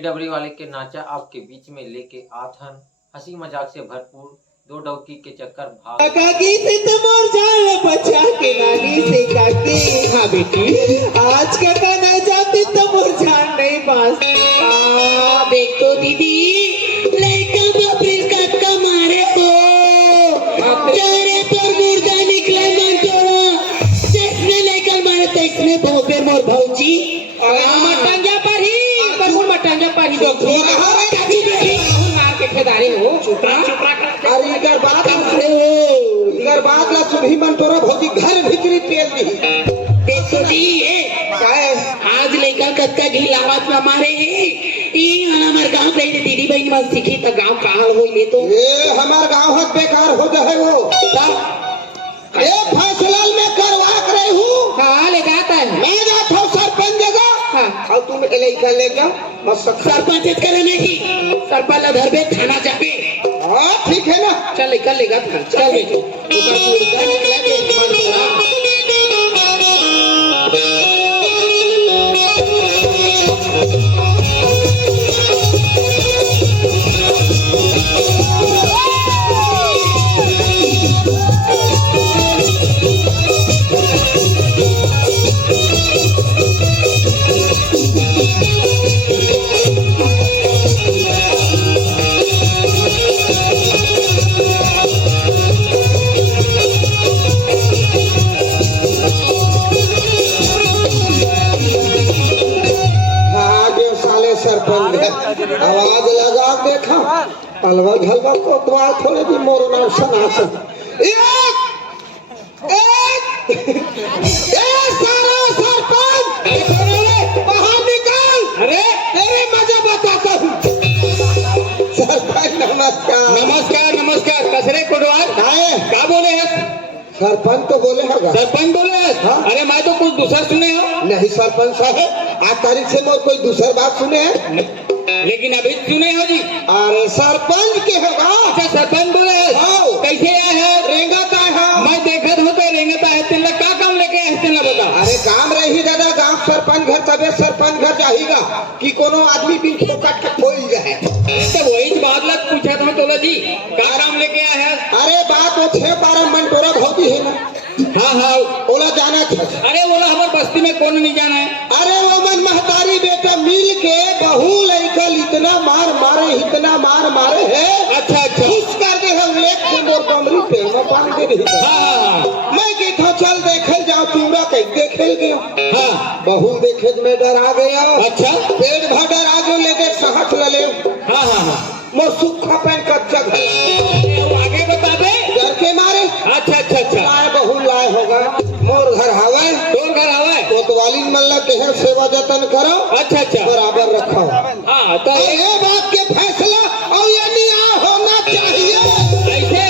डबरी वाले के नाचा आपके बीच में लेके आथन हंसी मजाक से भरपूर दो डौकी के चक्कर भाग। काकी से तुम और जान बचा के नानी से काकी। हाँ बेटी आज का गाना जाती तुम और जान नहीं पास। देख तो दीदी लड़का बापरी काका मारे को चेहरे पर मुर्दा निकला मन तोड़ा जिसने लेकर मारे तो इसमें भोपे मोर भौजी मटंगा पर ही मटंगा पर ही मार के खेदारे हो। चुपरा अरे इधर बात करे हो इधर बात ला सुबह मन तोरा भौजी घर भीतरी तेल दी देखो जी ये आज लेकर कत्का घी लावत न मारे ई हमार गांव पे दीदी बहन मत सीखी त गांव कहां हो ले तो ए हमार गांव हक बेकार हो जाए वो ए फैसला में करवा करे हूं। हां ले जाता है मैं जाता हूं सरपंच जगह। हां और तुम ले कर ले जाओ बस सरपंच करे नहीं सरपंच ला धरबे थाना जाबे। हां ठीक है ना चल निकल लेगा चल बेटो ऊपर तू निकल के आवाज लगा देखा अलवा झलवा को द्वार थोड़े भी मोर नाम सनासन सारा सरपंच बाहर निकल। अरे तेरे मजा बताता हूँ। सरपंच नमस्कार नमस्कार नमस्कार कसरे कोटवार क्या बोले हैं सरपंच तो बोले होगा सरपंच बोले हैं। हाँ? अरे मैं तो कुछ दूसरा सुने हो नहीं सरपंच साहब आज तारीख से मोर कोई दूसरा बात सुने हैं लेकिन अभी सुने हो जी। अरे सरपंच के होगा। अच्छा सरपंच बोले हैं। कैसे आए हैं रेंगता है मैं देखा तो रेंगता है तेल का काम लेके आए तेल बता। अरे काम रही दादा गांव सरपंच घर तबे सरपंच घर जाएगा कि कोनो आदमी भी फोकट के खोल जाए तो वही बात लग पूछा था तोला जी क्या काम लेके आए हैं। अरे बात वो 6-12 मन टोरा भौती है ना। हाँ हाँ ओला जाना था। अरे ओला हमारे बस्ती में कौन नहीं जाना है। अरे वो मन महतारी बेटा मिल के बहू लड़कल इतना मार मारे है। अच्छा अच्छा खुश कर दे हम एक मोर कमरी पे में बांध दे रही। हाँ मैं कहता चल देखल जाओ तुमरा कहीं देखेल गया। हाँ बहू देखे में डर आ गया। अच्छा पेड़ भर आ गयो लेके सहट ले। हाँ हाँ हाँ मोर सूखा पैन कच्चा आगे बता दे डर के मारे। अच्छा अच्छा अच्छा लाए बहू लाए होगा मोर घर हवा तोर घर हवा कोतवाली मल्ला के सेवा जतन करो। अच्छा अच्छा बराबर रखो। हाँ तो ये बात के फैसला और ये निर्णय होना चाहिए ऐसे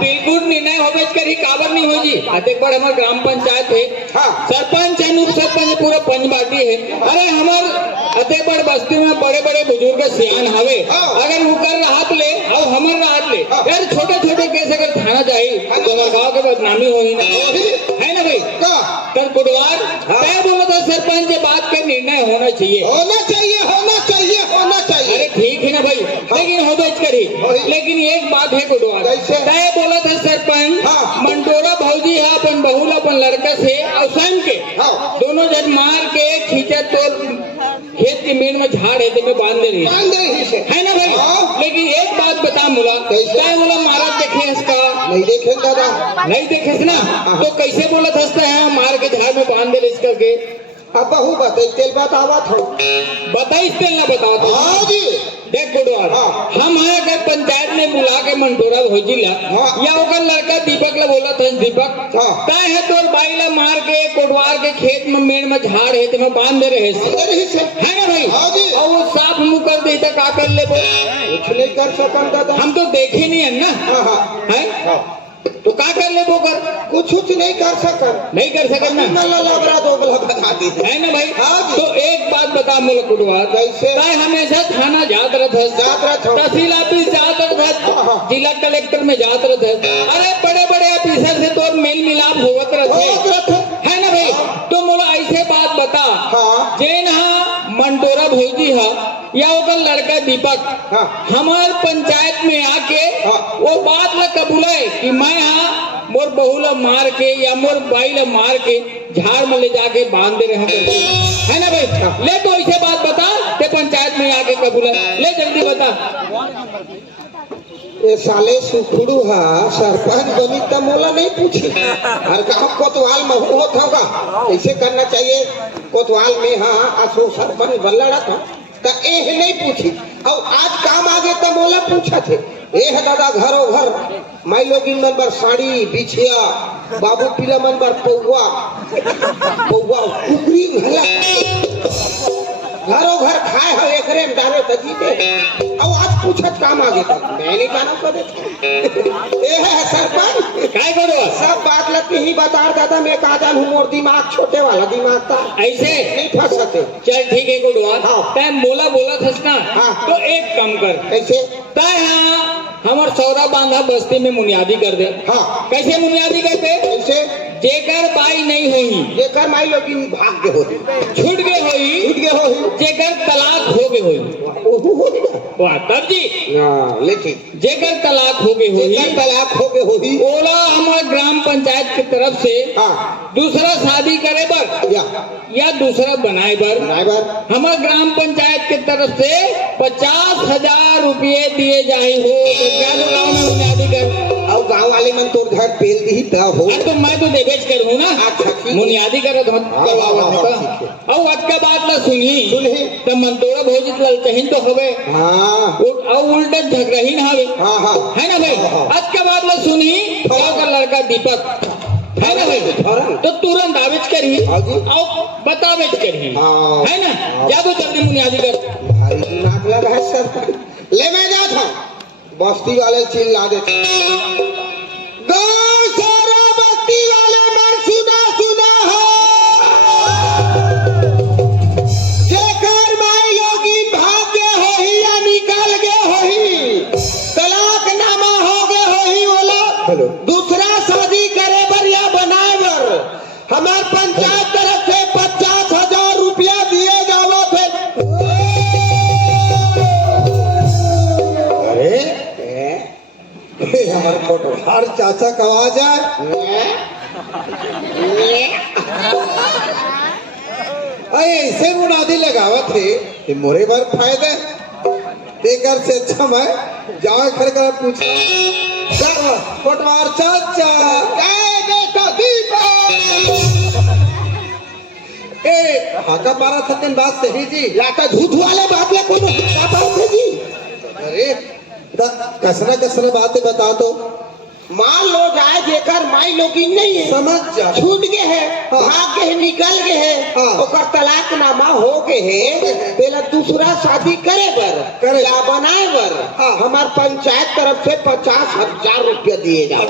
बिल्कुल निर्णय होवे करी काबर नहीं हो जी। एक बार हमारे ग्राम पंचायत है। हाँ सरपंच है उप सरपंच पूरा पंचबाटी है। अरे हमारे अते बड़ बस्ती में बड़े बड़े बुजुर्ग सियान हवे अगर वो कर राहत ले और हमर राहत ले यार छोटे छोटे केस अगर थाना जाए तो हमारे गाँव के बदनामी होगी ना है ना भाई कल बुधवार तय बोलो तो सरपंच बात के निर्णय होना चाहिए होना चाहिए होना चाहिए होना चाहिए। अरे ठीक है ना भाई लेकिन हो बेच करी लेकिन एक बात है बुधवार तय बोला था सरपंच मंडोरा भौजी है अपन बहुल अपन लड़का से और स्वयं के दोनों जन मार के खींचा तो खेत की मेन में झाड़ है तो मैं बांध रही है ना भाई। लेकिन एक बात बता मुला क्या बोला महाराज देखे इसका नहीं देखे दादा नहीं देखे ना तो कैसे बोला था है मार के झाड़ में बांध दे इसका के अब बहू बताई बतावा था बताई तेल ना बताओ तो। हाँ जी देख बुढ़वार हम है अगर पंचायत ने बुला के मंटोरा भौजी ला या ओकर लड़का दीपक ला बोला था दीपक तय है तोर बाई ला मार के कोटवार के खेत में मेड़ में झाड़ है तो बांध दे रहे है ना भाई। और वो साफ मुंह कर दे तो का कर ले कुछ नहीं कर सकता हम तो देखे नहीं है ना है तो का कर ले बोकर कुछ नहीं कर सकता ना है ना भाई। तो एक बात बता मुझे कुटवा कैसे हमेशा थाना जात रहा तहसील ऑफिस जात रहा जिला कलेक्टर में जात रहा। अरे बड़े बड़े ऑफिसर से तो मेल मिलाप होवत रहते है ना भाई। तो मुझे ऐसे बात बता जेन मंटोरा भौजी है या दीपक हाँ। हमार पंचायत में आके हाँ। वो बात ला कबूले कि मैं हाँ मोर बहू ला मार के या मोर भाई ला मार के झाड़ में ले जाके बांध दे रहे हैं, है ना भाई? ले तो ऐसे बात बता ते पंचायत में आके कबूले, ले जल्दी बता। ये साले सुखड़ू हा सरपंच बनी तब मोला नहीं पूछी हर गाँव कोतवाल में होत होगा कैसे करना चाहिए कोतवाल में हाँ असो सरपंच बन लड़ा था तो एह नहीं पूछी और आज काम आगे तब मोला पूछा थे एह दादा घरों घर माई लोगिन मन बर साड़ी बिछिया बाबू पीला मन बर पौवा पौवा कुकरी भला घरों घर खाए हो एक रेम डाले तजी दे और आज पूछत काम आगे तक मैं नहीं जाना कदे ए है सरपंच काय करो सब बात लती ही बता दादा मैं कहा जानू मोर दिमाग छोटे वाला दिमाग था ऐसे नहीं फंस सकते चल ठीक है गुडवा हाँ। तैं बोला बोला थस ना हाँ। तो एक काम कर कैसे तय हाँ हमार सौदा बांधा बस्ती में मुनियादी कर दे। हाँ कैसे मुनियादी करते? कैसे जेकर बाई नहीं होई जेकर माई लोगिन भाग के होती छूट गए होई उठ गए हो जेकर तलाक हो गए होई ओहो हो गया वाह तब जी हां लेकिन जेकर तलाक हो गए होई जेकर तलाक हो गए होगी ओला हमार ग्राम पंचायत की तरफ से हां दूसरा शादी करे बर या दूसरा बनाए बर ड्राइवर हमार ग्राम पंचायत की तरफ से 50,000 रुपये दिए जाए हो तो क्या तो गाँव में बुनियादी कर और गांव वाले मन तोर घर पेल दी त हो तो मैं तो देवेज करूँ ना अच्छा, ठीक है। बुनियादी करत हो ठीक है। और आज के बात ला सुनी सुनही। तो मनतोड़ा भोजित ललचहिन तो हवे हां और उल्टा झगड़हीन हवे हां हां है ना भाई? हाँ। आज के बाद में सुनी गाँव का लड़का दीपक है ना भाई? फौरन। तो तुरंत आवेज करी हाँ जी। और बतावेज करी हाँ। है ना? हाँ। जादू जल्दी बुनियादी कर। भारी दिमाग लगा है सर ले मैं जा था बस्ती वाले चिल्ला देते गाँव सारा बस्ती वाले मन सुना सुना हो जेकर माई लोगिन भाग गए होही या निकल गए होही तलाक नामा हो गए होही वाला दूसरा शादी करे बर या बनाए बर हमार पंचायत तरफ से 50,000 रुपया दिए जावो थे अरे हमारे फोटो हर चाचा कहा जाए अरे ऐसे मुनादी लगावत थे कि मोरे बार फायदे देकर से अच्छा मैं जाओ खर कर पूछ फोटवार चाचा ए हाका मारा था दिन बात सही जी लाता झूठ वाले बात ले कोनो बात जी अरे कसरा कसरा बातें बता दो मान लो जाए जेकर माई लोगिन नहीं है समझ जा छूट गए है हाँ। भाग गए है निकल गए है हाँ। ओकर तलाक नामा हो गए है पहला दूसरा शादी करे बर करे। या बनाए बर हाँ। हमार पंचायत तरफ से 50,000 रुपया दिए जाओ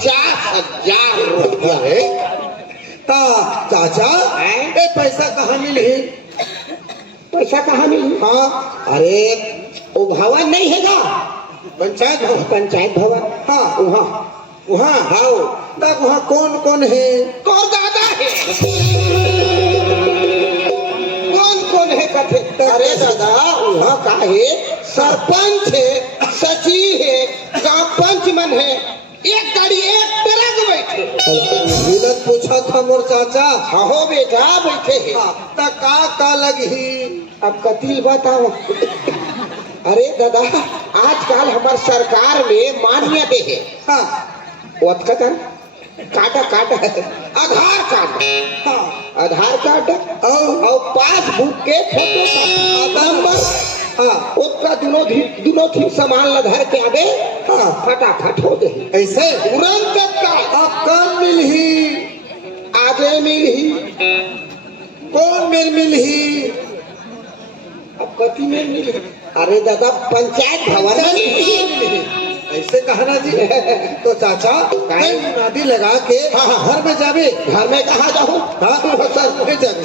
50,000 रुपया अरे ता चाचा हैं? ए पैसा कहाँ मिली पैसा कहाँ मिली हाँ अरे वो भवन नहीं हैगा पंचायत भवन पंचायत भवन हाँ वहाँ वहाँ हाँ तब वहाँ कौन कौन है कौन दादा है कौन है कथे अरे दादा वहाँ का है सरपंच है सचिव है गाँव पंच मन है एक गाड़ी एक तरह बैठे मिलत पूछा था मोर चाचा हो बेटा बैठे है हाँ, ता का लगी अब कतिल बताओ अरे दादा आजकल हमार सरकार में मान्यता है हाँ वत का काटा काटा आधार कार्ड हाँ आधार कार्ड और पासबुक के फोटो नंबर हाँ उसका दोनों थी सामान लधार के आगे हाँ फटाफट हो जाए ऐसे तुरंत का अब कब मिलही आगे मिली कौन मिलही अब कति में मिली अरे दादा पंचायत भवन में मिली ऐसे कहना जी तो चाचा मैं मुनादी लगा के हाँ। घर में जावे घर में कहा जाऊँ हाँ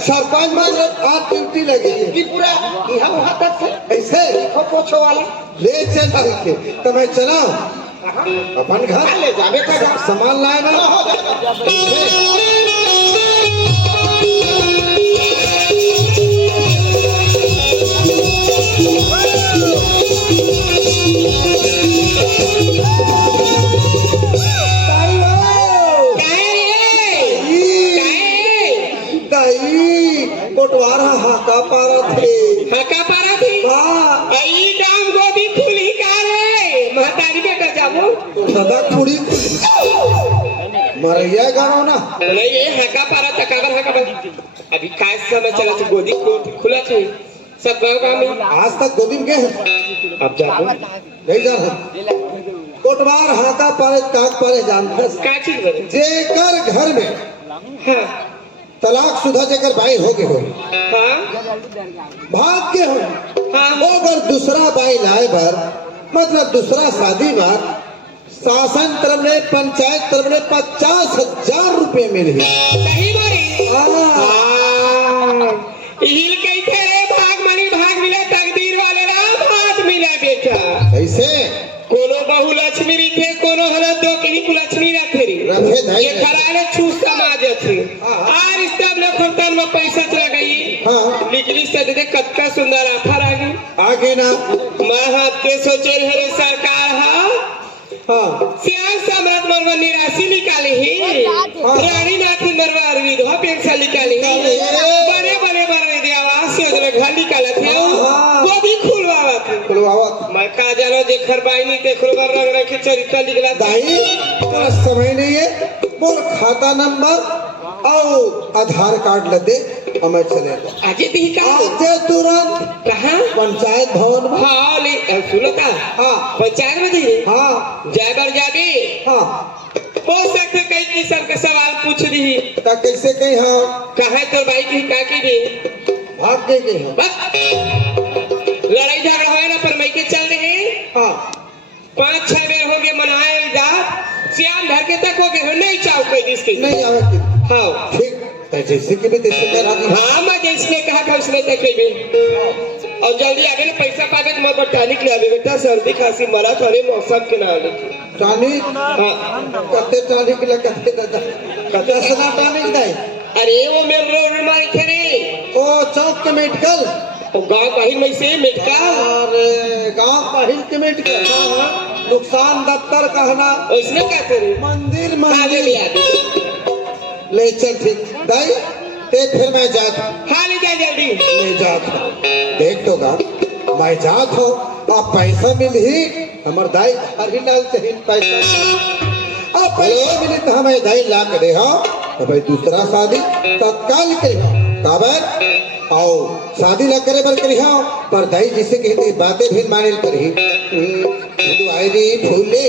सरपंच में आप ड्यूटी लगी है कि पूरा यहाँ वहाँ तक से ऐसे लिखो पोछो वाला ले चल के तो मैं चला कहाँ? अपन घर ले जावे का सामान लाए ना हो जाएगा दाई हो। दाई कोटवार हाका पारा थे। हका पारा थी हाँ आई काम गोदी खुली का रे महतारी के कर जाबो सदा कुड़ी मरैया गाँव ना नहीं ये हका पारा तकाबर हका पारा अभी काय समय चला से गोदी खुला थी सब गांव में आज तक गोदी में गए अब जाबो नहीं जान कोटवार हाका पारे काक पारे जानता का चीज बने जेकर घर में हां तलाक शुदा जेकर बाई हो गए हो हां भाग के हो हां वो अगर दूसरा बाई लाए भर मतलब दूसरा शादी बार शासन तरफ ने पंचायत तरफ ने 50,000 रुपए मिले सही बोली हिल कई थे भाग मनी भाग मिला तकदीर वाले ना भाग मिला बेटा कैसे कोनो बहु लक्ष्मी री थे कोनो हला दो के ही कुलक्ष्मी ना थेरी रखे धाई ये खराने छू समाज थे आ रिश्ता में खुर्तन में पैसा चला गई हाँ लिखली से दे कतका सुंदर आफर आ गई आगे ना मैं हाथ के सोचे रे सरकार हा हाँ श्याम सम्राट मरवा निराशी निकाली ही रानी नाथी मरवा विधवा पेंशन निकाली ही बड़े बड़े बड़े दियावास योजना घर निकाला थे वो भी खुलवावा थे खुलवावत मैं का जानो जेखर बाई नहीं ते खुलवा रंग रंग के चरित्र निकला दाई तो समय नहीं है बोल खाता नंबर और आधार कार्ड ल दे हमें चलेगा अजय दी का आजे तुरंत कहां पंचायत भवन में हां ले सुनता हाँ पंचायत में दी हाँ जाबर जाबी हाँ हो सकते कई किस्म के सवाल पूछ रही ता कैसे कही हाँ कहे तो बाई की का की दे भाग गए कही हाँ बस लड़ाई झगड़ा होए ना पर मैं के चल रहे हाँ 5-6 बेर हो गए मनाए जा श्याम घर के तक हो गए नहीं चाहो कोई जिसके नहीं आवे की हाँ ठीक तो जैसे कि भी तैसे कर आगे हाँ मैं जिसने कहा था उसने तक भी और जल्दी आगे ना पैसा पाके तो मैं बटानिक ले आवे बेटा सर्दी खांसी मरा थारे मौसम के नाम टानिक हाँ कते टानिक ल कते दादा कते सना टानिक दे अरे वो मेमोर मारी थे रे ओ चौक के मेडिकल और गांव बाहर में से मेटका और गांव बाहर के मेडिकल नुकसान दफ्तर कहना उसने क्या करे मंदिर आगे ले मंदिर आगे ले चल ठीक दाई ते फिर मैं जात हाँ ले जा जल्दी ले जात हूँ देख तो गा मैं जात हूँ आप पैसा मिल ही हमर दाई हर ही लाल चाहिए पैसा अब पैसा मिले तो हमें दाई ला के दे हाँ तो भाई दूसरा शादी तत्काल के काबर आओ शादी ला करे बर करी हाँ पर दाई जिसे कहते बातें भी माने करी दुआरी फूले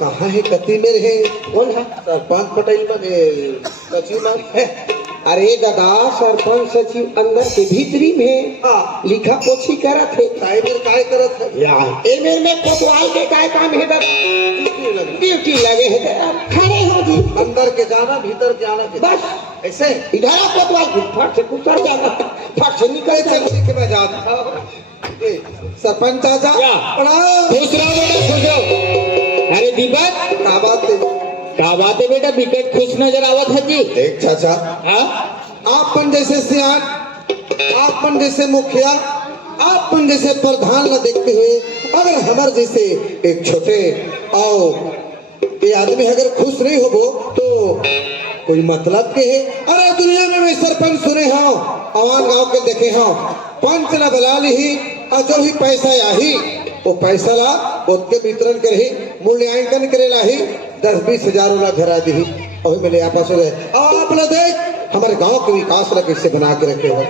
कहाँ है कति मेरे है कौन है सरपंच पटेल बने सचिव है अरे दादा सरपंच सचिव अंदर के भीतरी में हाँ लिखा पोछी करा थे टाइगर काय करत है यार एमेर में कोतवाल के काय काम है दादा ड्यूटी लगे है दादा खड़े हो जी अंदर के जाना भीतर के आना बस ऐसे इधर आ कोतवाल फट से कुतर जाना फट से निकल चल जाना के मैं जाता हूँ। ए, सरपंच चाचा क्या? प्रणाम खुश रहो बेटा खुश रहो अरे दीपक क्या बात है क्या बात है बेटा विकेट खुश नजर आवत है जी देख चाचा हाँ आपन जैसे सियान आपन जैसे मुखिया आपन जैसे प्रधान न देखते हुए अगर हमार जैसे एक छोटे आओ ये आदमी अगर खुश नहीं हो तो कोई मतलब के है अरे दुनिया में मैं सरपंच सुने हो अवान गांव के देखे हो पंच न बला ली और जो भी पैसा आही वो पैसा ला उसके वितरण कर ही मूल्यांकन करे ला ही 10-20 हजार वाला घरा दी और मेरे आपस हो गए अब आप लोग देख हमारे गांव के विकास ला कैसे बना के रखे हो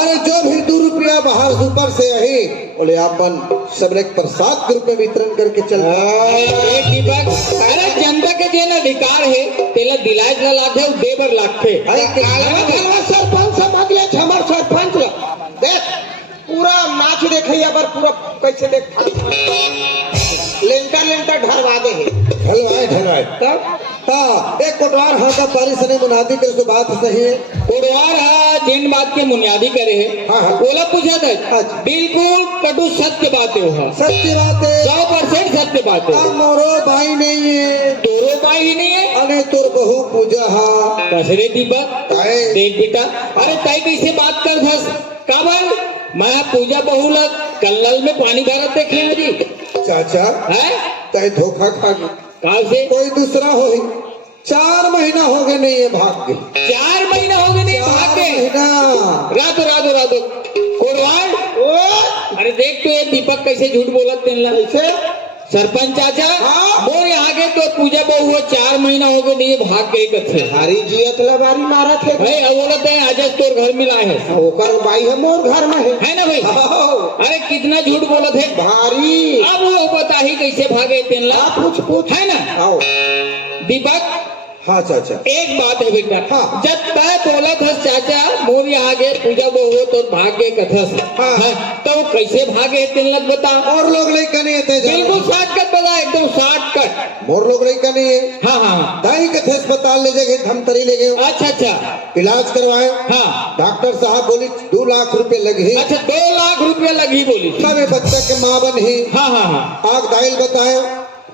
अरे जो भी 2 रुपया बाहर ऊपर से आई बोले अपन सब एक प्रसाद के रूप में वितरण करके चल अरे दीपक अरे जनता के जेल अधिकार है तेला दिलाय ना लागे देवर लाखे सरपंच समझ ले हमार सरपंच देख पूरा नाच देखे पर पूरा कैसे देख लेंटर ढलवा दे ढलवाए तब हाँ एक कोटवार हाँ का पारी सने मुनादी कर तो बात सही है। कोडवार है जिन बात के बुनियादी करे है हाँ, हाँ। बोला पूछा था अच्छा। बिल्कुल कटु सत्य बात है वहाँ सत्य बात है 100% सत्य बात है। अब मोरो भाई नहीं है तोरो पाई ही नहीं है अरे तोर बहू पूजा हाँ कसरे दीपक काहे देख बेटा अरे तय कैसे बात कर धस काबर मैं पूजा बहु लग कल्लल में पानी भरत देख ले जी चाचा है तय धोखा खा गई कहा से कोई दूसरा हो ही 4 महीना हो गए नहीं है भाग गई 4 महीना हो गए नहीं 4 भागे महीना रातो कोडवार अरे देख तो ये दीपक कैसे झूठ बोलत तेन ला कैसे सरपंच चाचा हाँ। मोर यहाँ के तो पूजा बहु हुआ 4 महीना हो गए नहीं भाग गए कथे भारी जियत लबारी मारा थे भाई अब बोलते हैं आज तोर घर मिला है ओकर बाई है मोर घर में है ना भाई आओ, अरे कितना झूठ बोलत है भारी अब वो बता ही कैसे भागे तेन ला पूछ है ना आओ दीपक हाँ चाचा एक बात है बेटा हाँ। जब तय बोलत हस चाचा मोर यहाँ के पूजा बहु तो भागे कथस हाँ। है, तो कैसे भागे तेन लग बता और लोग लड़का नहीं है बिल्कुल शॉर्टकट बता एकदम शॉर्टकट मोर लोग लड़का नहीं है हाँ हाँ दाई के थे अस्पताल ले जाके धमतरी ले गए अच्छा अच्छा इलाज करवाए हाँ डॉक्टर साहब बोली 2 लाख रुपए लगे अच्छा 2 लाख रुपया लगी बोली तब ये बच्चा के माँ बन ही हाँ हाँ हाँ आग दाइल बताए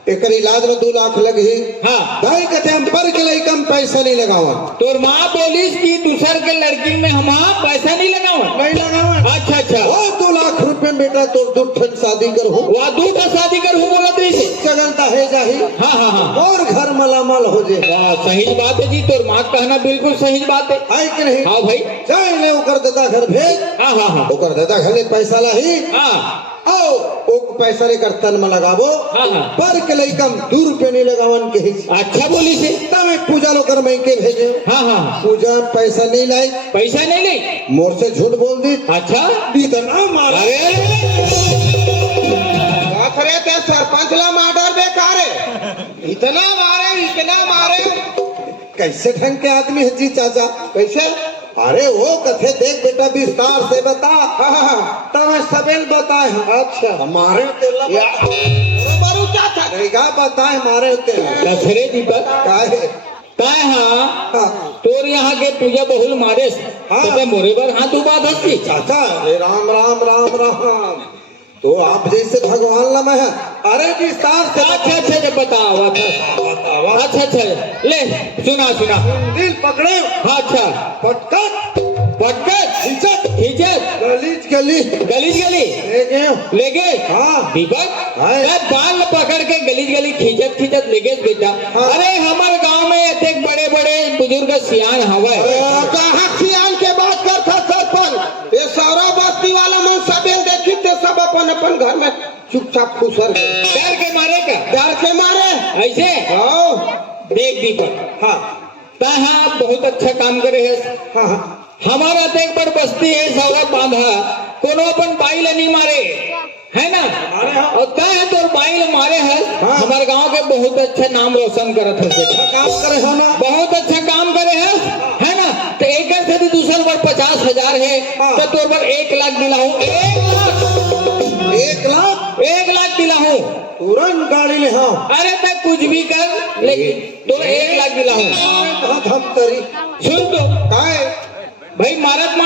एक इलाज में 2 लाख लगे हाँ दाई कहते हम पर के लिए कम पैसा नहीं लगावा तोर माँ बोलिस कि दूसर के लड़की में हम पैसा नहीं लगाओ नहीं लगावा अच्छा अच्छा वो 2 लाख रुपए में बेटा तो 2 ठन शादी कर हो वहाँ 2 का शादी कर हूँ बोलत रही से जगलता है जाही हाँ हाँ हाँ और घर मलामाल हो जे वाह, सही बात है जी तोर माँ कहना बिल्कुल सही बात है है कि नहीं हाँ भाई जाए ले ओकर दादा घर भेज हाँ हाँ हाँ ओकर दादा घर ले पैसा लाही हाँ आओ ओ पैसा लेकर तन में लगाबो हाँ, हाँ। पर के लिए कम 2 रुपए नहीं लगावन के ही अच्छा बोली से तब एक पूजा लो कर मैं के भेजे हाँ हाँ पूजा पैसा नहीं लाई पैसा नहीं ले मोर से झूठ बोल दी अच्छा इतना मारा अरे अरे ते सरपंच ला माडर बेकार है इतना मारे कैसे ढंग के आदमी है जी चाचा कैसे अरे वो कथे देख बेटा विस्तार से बता तब सबेल बताए अच्छा हमारे बरू क्या था बताए हमारे दसरे दीपक काहे काय हाँ हाँ, तोर यहाँ के पूजा बहुल मारे हाँ। तो मोरे पर हाथ बात हंसती चाचा अरे राम राम राम राम तो आप जैसे भगवान लम है अरे विस्तार से अच्छा अच्छा जब बताओ अच्छा अच्छा ले सुना दिल पकड़े हाँ अच्छा पटकट पटकट खिंचत खींचत गलीज गली गली ले गए ले गए हाँ। दीपक हाँ। मैं बाल पकड़ के गली खींचत ले गए बेटा हाँ। अरे हमारे गांव में ऐसे बड़े बुजुर्ग सियान हवा कहाँ सियान के बात करता सरपंच ये सारा बस्ती वाला मन सबेल देखी थे सब अपन घर में चुपचाप खुसर गए डर के मारे का डर के मारे ऐसे आओ देख दीपक हाँ हाँ बहुत अच्छा काम करे है हाँ हमारा तो एक बड़ बस्ती है सौरभ बांधा कोनो अपन बाई ले नहीं मारे है ना और क्या है तो बाई ले मारे है हाँ। हमारे गांव के बहुत अच्छा नाम रोशन करत है काम करे हो ना बहुत अच्छा काम करे है ना तो एक से भी दूसरा बार 50,000 है हाँ। तो तोर पर 1 लाख दिला हूँ 1 लाख 1 लाख दिला हूँ तुरंत गाड़ी ले हाँ अरे तक कुछ भी कर लेकिन तो 1 लाख दिला हूँ हम तरी सुन तो काहे भाई मारत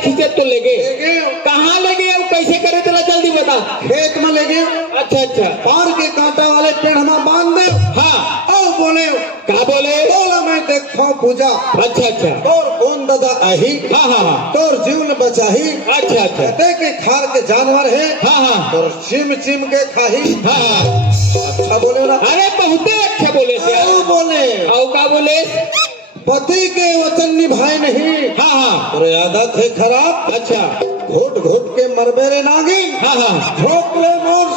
खींचत तो ले गए ले गए कहाँ ले गए अब कैसे करे तेरा जल्दी बता खेत में ले गए अच्छा अच्छा पार के कांटा वाले पेड़ हम बांध दे हाँ और बोले क्या बोले बोला मैं देखता हूँ पूजा अच्छा अच्छा तोर कौन दादा आही हाँ हाँ हाँ तोर जीवन बचाही अच्छा अच्छा कहते के खार के जानवर है हाँ हाँ और चिम के खाही हाँ हाँ अच्छा बोले ना अरे बहुत अच्छा बोले से और बोले और क्या बोले पति के वचन निभाए नहीं हाँ हाँ और आदत है खराब अच्छा घोट घोट के मरबे रे नागिन हाँ हाँ ठोक ले मोर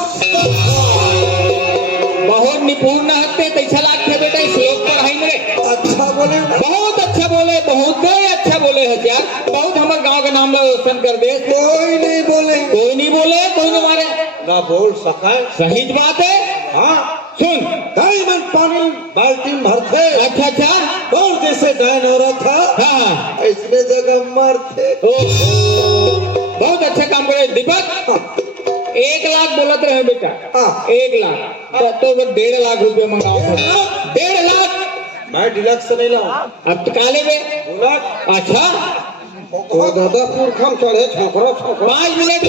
बहुत निपुण हकते तैसा लाख थे बेटा श्लोक पढ़ाई मेरे अच्छा बोले ना बहुत अच्छा बोले बहुत अच्छा बोले है यार बहुत हमारे गांव का नाम रोशन कर दे कोई नहीं बोले कोई नहीं बोले कोई नहीं मारे ना बोल सका सही बात है हाँ सुन डायमंड पानी बाल्टी भरते अच्छा अच्छा और जैसे डायन हो रहा था हाँ इसने जगह मर थे बहुत अच्छा काम करे दीपक 1 लाख बोलत रहे बेटा। हाँ। 1 लाख तो 1.5 लाख रुपए मंगाओ। 1.5 लाख मैं डिलक्स नहीं लाऊं। अब तो काले में। बुलेट अच्छा तो दादा पुरखम चढ़े छोकरा छोकरा 5 मिनट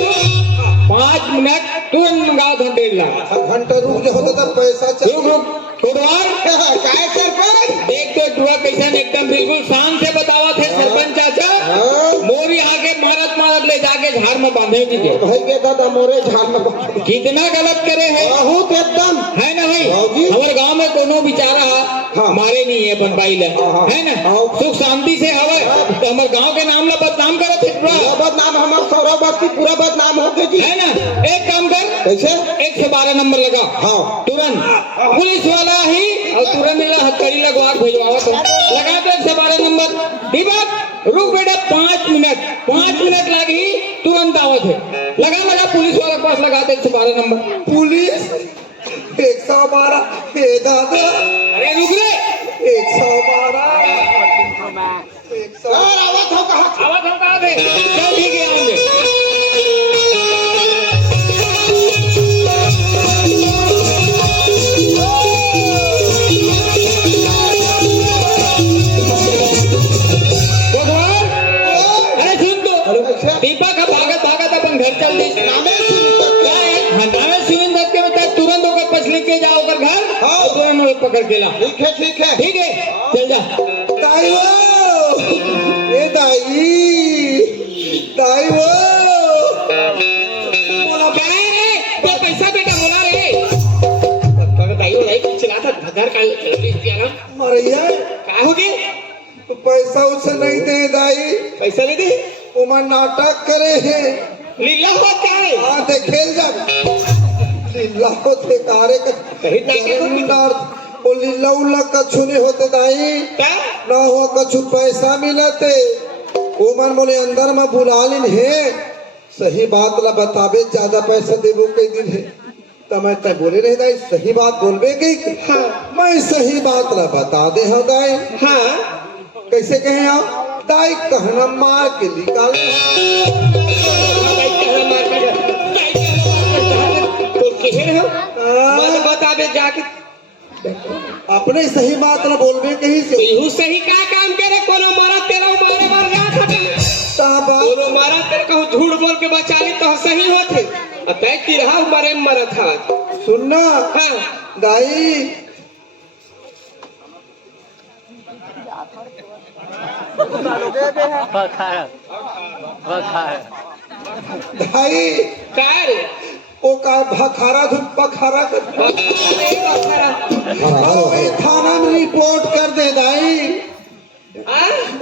5 मिनट तुरंत मंगाओ तो 1.5 लाख। घंटा रुक जो होता तो पैसा चल रुक रुक छोड़वार काय सरपंच देख तो दुआ कैसा एकदम बिल्कुल शान से बतावा थे सरपंच चाचा। मोरी आके मारत मारत ले जाके झाड़ में बांधे दीजिए। भाई के दादा मोरे झाड़ में बांध। कितना गलत करे है बहुत एकदम है ना भाई। जी। हमारे गांव में कोनो बेचारा हाँ। मारे नहीं है अपन भाई ले हाँ। है ना हाँ। सुख शांति से हवे तो हमारे गांव के नाम ला बदनाम करत है पूरा बदनाम हमारे सौरभ की पूरा बदनाम हो गए जी। है ना। एक काम कर कैसे 112 नंबर लगा हाँ। तुरंत पुलिस वाला ही और तुरंत हथकड़ी लगवा भिजवावा तो लगा दो 112 नंबर। दीपक रुक बेटा 5 मिनट लगी तुरंत आवत है। लगा पुलिस वाला के पास लगा दे 112 नंबर। पुलिस 112 हे दादा अरे रुक रे 112 आवत हो कहा आवाज हम कहा दे चल ठीक है आएंगे। अरे सुन तो दीपक का भागत अपन घर चल दी नामे सुन हंडावे सुन दत के मतलब तुरंत होकर पछली के जाओ कर घर हाँ। और तुरंत वो पकड़ के ला। ठीक है ठीक है चल जा। दाई वो ए दाई वो क्या है रे तो पैसा बेटा बोला रे बताइयो नहीं चलाता घर का मरैया क्या हो गया तो पैसा उसे नहीं दे दाई पैसा नहीं दे उमर नाटक करे है लीला हो क्या है हाँ ते खेल जा लीला होते कारे कहीं ना कहीं वो लीला उल्ला कछु नहीं होते दाई क्या ना हुआ कछु पैसा मिलते उमर बोले अंदर में बुला लिन है सही बात ला बताबे ज्यादा पैसा देबो कई दिन है तो मैं तय बोले रहे दाई सही बात बोलबे गई हाँ मैं सही बात ला बता दे हाँ दाई हाँ कैसे कहे आप दाई कहना मार के निकाल बता दे जाके अपने सही बात ला बोलबे कहीं से तू सही का काम करे कोनो मारा तेरा मारे मार जा खटे ताबा कोनो मारा तेरे को झूठ बोल के बचा ली तो सही होते अतः की रहा मारे मरा था सुनना हाँ दाई दाई कार ओ का भखारा धुप पखारा कर थाना में रिपोर्ट कर दे दाई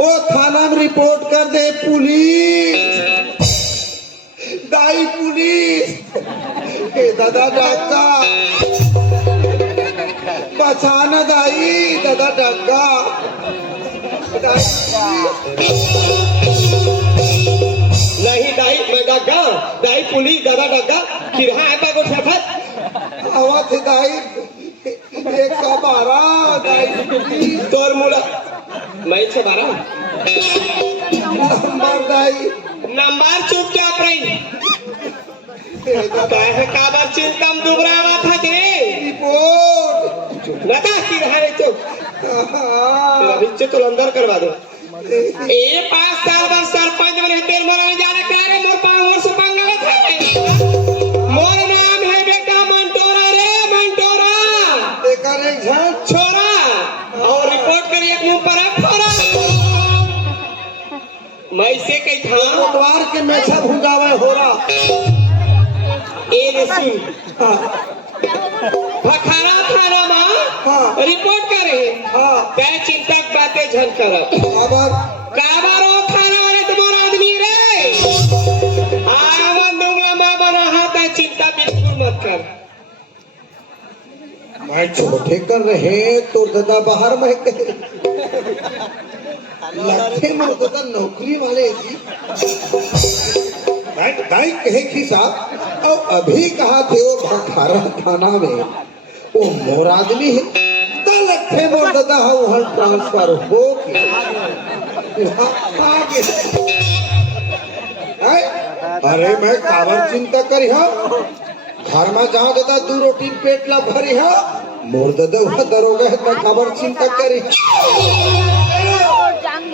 ओ थाना में रिपोर्ट कर दे पुलिस दाई पुलिस ए दादा डाका बचाना दाई दादा डाका नहीं दाई मैं डगा दाई पुलिस दादा डगा किरहा है को छफत आवा थे दाई 112 दाई पुलिस तोर मुला मैं 112 नंबर दाई नंबर चुपचाप रही काहे काबर चिंतम दुबरावा था रे रिपोर्ट लता किरहा रे चुप तेरा बिच्चे तो अंदर करवा दो ए 5 साल बाद सरपंच बने तेल मराने जाने का रे मोर पांव और सुपंगा था मोर नाम है बेटा मंटोरा रे मंटोरा एकर एक झट छोरा और रिपोर्ट करिए एक मुंह पर फोरा मैं से कही था कोटवार के मेछा भुंगावे हो रहा ए रे सुन भखारा थाना हाँ। रिपोर्ट करे हाँ तय चिंतक बातें झन करत खबर काबारो थाना वाले तुम्हारा आदमी रे आवन दूंगा मैं बना हाथ चिंता बिल्कुल मत कर मैं छोटे कर रहे तो दादा बाहर में लखे में दादा नौकरी वाले की दाई कहे कि साहब और अभी कहा थे वो भखारा थाना में वो मोर आदमी है तो लखे में दादा वहाँ ट्रांसफर हो गया अरे मैं काबर चिंता करी हा घर में जाओ दादा 2 रोटी पेट ला भरी हा मोर दादा दरोगा है तो काबर चिंता करी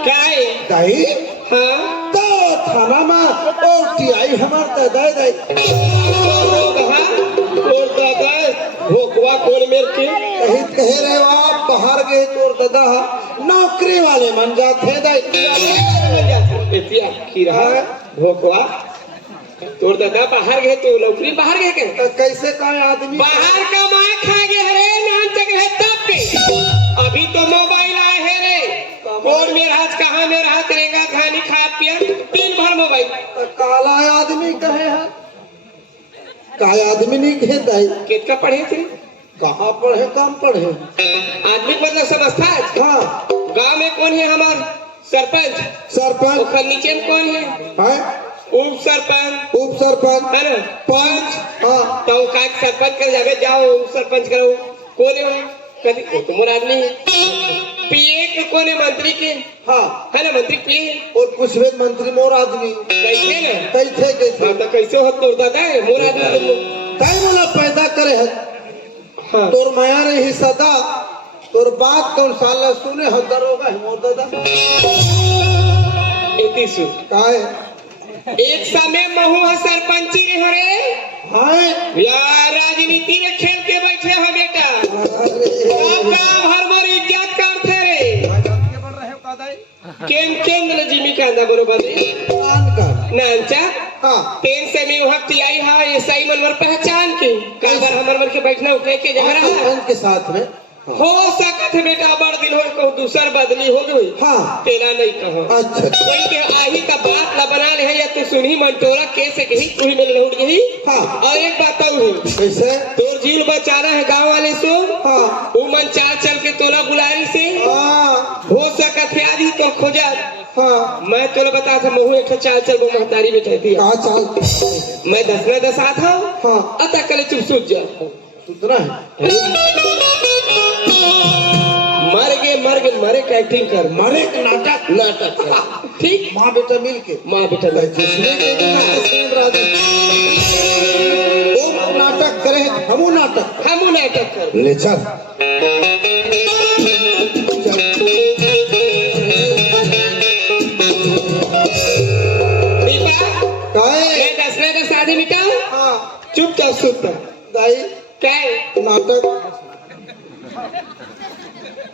क्या है दाई हाँ तो थाना में ओटी आई हमार दादा दाई और दादा भोकवा कौन मेरे के कहीं कह रहे हो आप बाहर गए तो दादा नौकरी वाले मन जाते दाई इतिया की रहा भोकवा तोर दादा बाहर गए तो नौकरी बाहर गए के तो कैसे कहे आदमी बाहर का माँ खा गए रे नान तक है तब पे अभी तो मोबाइल आए है रे कौन मेरा हाथ कहाँ मेरा हाथ रहेगा खानी खा पिया दिन भर मोबाइल तो काला आदमी कहे है काय आदमी नहीं कहे दाई कितना पढ़े थे कहाँ पढ़े कम पढ़े आदमी मतलब समझता है हाँ गांव में कौन है हमार सरपंच सरपंच और नीचे में कौन है है उप सरपंच उप सरपंच है ना पंच हाँ तो का सरपंच कर जावे जाओ उप सरपंच करो कौन है कभी तो मोर आदमी पीए के कौन है मंत्री के हाँ है ना मंत्री पीए और कुछ भी मंत्री मोर आदमी कैसे ना कैसे कैसे हाँ तो कैसे हो तोर दादा है मोर आदमी कई बोला पैदा करे है हाँ तोर माया नहीं सदा तोर बात कौन साल सुने हो दरोगा है मोर दादा इतनी सु काय एक समय महू है सरपंची रे हो रे हाय यार राजनीति में खेल के बैठे हो बेटा गाँव भर मर इज्जत करते रे केंद्र जिमी का अंदा बरोबर नानचा हाँ तेन से में वहाँ टीआई हा ये सही मनवर पहचान के काबर हमर मर के बैठना उठे के जगह रहा सरपंच के साथ में हो सकत है बेटा बड़ दिन हो को दूसर बदली हो गई हाँ तेरा नहीं कहो अच्छा कोई के आही का बात ला बना ले है या तू सुनी मंटोरा कैसे कही तू ही मिल उठ गई हाँ और एक बात और कैसे तोर झील बचाना है गांव वाले से हाँ वो मन चाल चल के तोला बुलारी से हाँ हो सकत है आदि तो खोजा हाँ मैं तोला बता था महू एक चाल चल वो महतारी बैठी थी कहाँ चाल मैं 10 में 10 आता हूँ हाँ अतः कल चुप सूझ जा सुधरा है मर गए मरे का एक्टिंग कर मरे के नाटक कर ठीक माँ बेटा मिल के माँ बेटा लड़ जिसने के भी नाटक सुन रहा था वो नाटक करे हमू नाटक कर ले चल दीपा काहे मैं 10 में 10 आदमी मिटाओ हाँ चुपचाप सुनता दाई क्या नाटक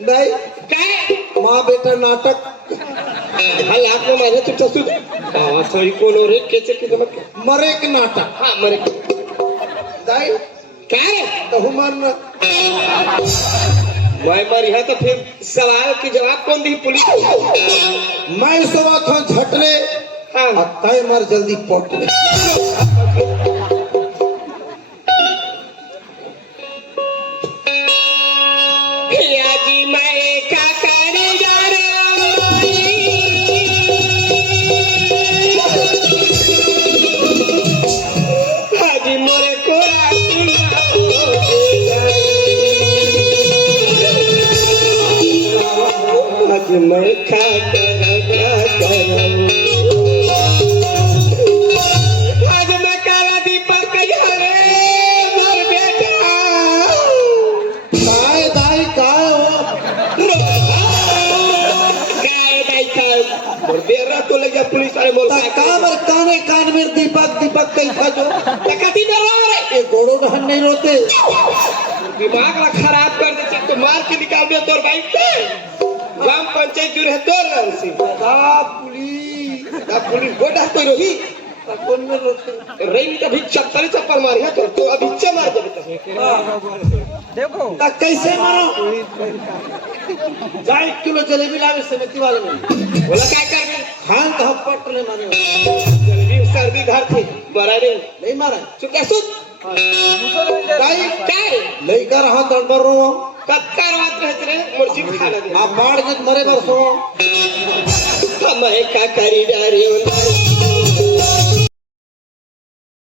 दाई क्या माँ बेटा नाटक हल हाथ में मारे चुपचाप सुन बाबा सॉरी कौन हो रे कैसे के जमक मरे के नाटक हाँ मरे दाई क्या रे तो हुमन मैं मर यहाँ तो फिर सवाल के जवाब कौन दी पुलिस मैं सुबह था झटले हाँ तय मर जल्दी पहुंच जी मैं क्या करे जा रहा जी मोरे कोरा आज मैं क्या आज मैं काला दीपक कहिया रे मोर बेटा काय दाई काय हो काय दाई काय मोर बेरा तो लग गया पुलिस वाले मोर काबर काने कान में दीपक कैसा जो तकती में रो रे ये गोड़ो ढहन नहीं रोते दिमाग ला खराब कर दे तो मार के निकाल दे तोर बाइक से ग्राम पंचायत जुर है तोर नाम से पुलिस गोटा कोई रोही कौन में रोते रही तो भी चप्पल मारी है तो अभी चे मार दे देखो कैसे मारो जा 1 किलो जलेबी लावे समिति वाले में बोला क्या कर खान तो पट ले मारे जलेबी सर्दी घर थी बरा नहीं मारा चुप क्या सुन दाई क्या लेकर हाथ दंडर रो कत्कार बात रहते रे मुर्जी खा ले आप बाढ़ जित मरे बरसो मैं क्या करी जा रही हूँ